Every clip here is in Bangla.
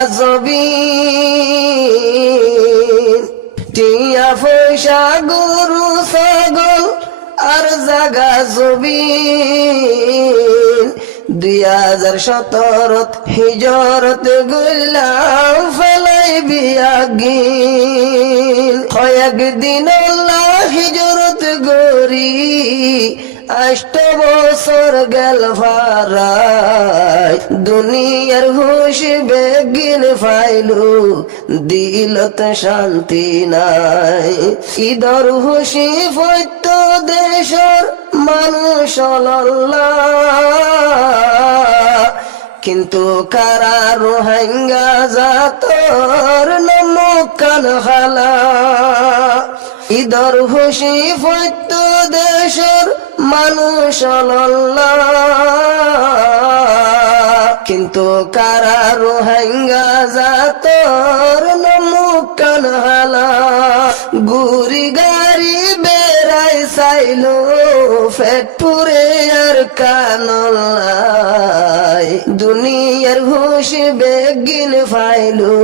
জবিন টিয়া পয়সা গরু ছাগল আর জাগা জবিন 2017 হিজরত গইলাম ফেলাই বিয়াগিন হয় একদিন আল্লাহ হিজরত গরি 8 বছর গেল ফারাই দুনিয়ার হুশ বেগিন ফাইলু দিলত শান্তি নাই ইদর হুশি ফৈত্য দেশর মানুষ কিন্তু কারা রোহিঙ্গা জাতর নমকান হালা ইদর হুশি ফৈত্য দেশর মানুষ কিন্তু কারা রোহিঙ্গা জাতর নমকান হালা গুরি গাড়ি বেড়াই চাইলো ফেট পুরে আর কানলাই দুনিয়ার হুশ বেগিন ফাইলু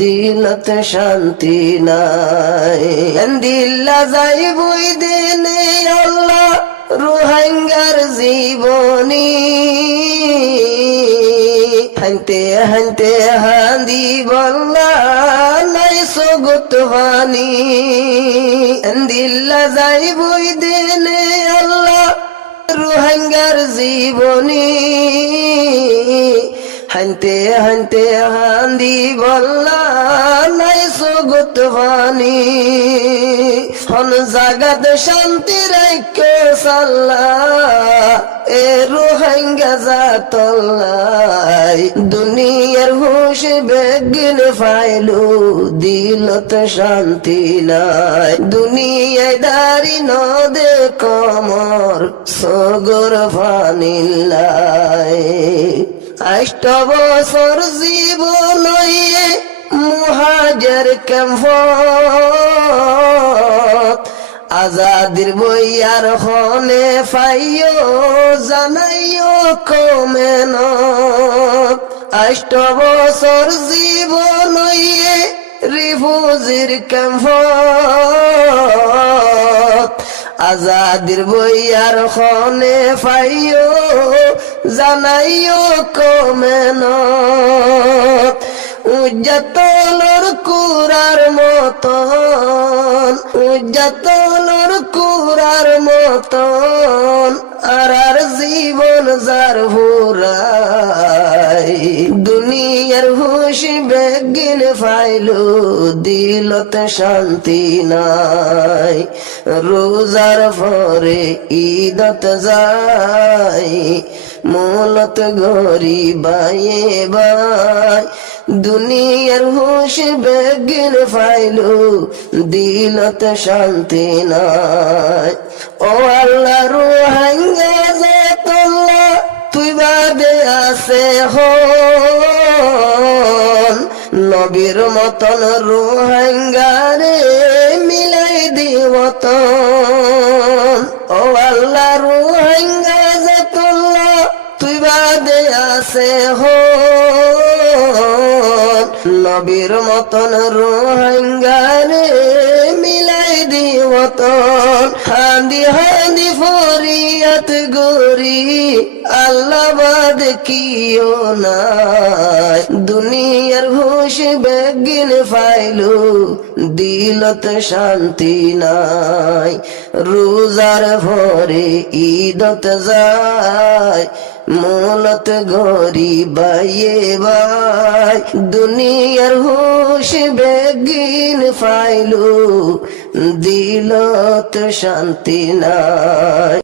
দিলত শান্তি নাই দিল্লা যাইবই দিনে আল্লাহ রোহিঙ্গার জীবনী হানতে হানতে হান্দি বল্লা নাই সগত হানি দিল্লা যাইবই দিনে আল্লাহ রোহিঙ্গার জীবনী হানতে হানতে হান্দি বল্লা নাই সগত হানি হন জাগাত শান্তি রাইকে সাল্লা এ রোহিঙ্গা জাতল্লাই দুনিয়ার হুশ বেগিন ফাইলু দিলত শান্তি নাই দুনিয়ায় দারি নদে কমর সগর ফানিল্লাই 8 বছর জীবন মুহাজির ক্যাম্পত আজাদির বইয়ার হনে ফাইও জানাইও কমেনত 8 বছর জীবন রিফুজির ক্যাম্পত আজাদির বইয়ার হনে ফাইও জানাইও কমেনত উজ্জাতলর কুরার মতন উজ্জাতলর কুরার মতন আর জীবন যার হুরাই দুনিয়ার হুশ বেগিন ফাইলু দিলত শান্তি নাই রোজার পরে ঈদত যায় মূলত গরি বায়ে বাই দুনিয়ার হুশ বেগিন ফাইলু দিলত শান্তি নাই ও আল্লাহ রোহিঙ্গা জাতল্লাহ তুই বাদে আছে হন নবীর মতন রোহিঙ্গারে মিলাই দিবতন ও আল্লাহ রোহিঙ্গা জাতল্লাহ তুই বাদে আছে হন নবীর মতন রোহিঙ্গারে মিলাই দিবতন হান্দি হান্দি ফরিয়াত গরি আল্লাহ বাদ কিও নাই দুনিয়ার হুশ বেগিন ফাইলু দিলত শান্তি নাই রোজার ভরে ঈদত যায় মূলত গরি বাইয়ে বাই দুনিয়ার হুশ বেগিন ফাইলু দিলত শান্তি নাই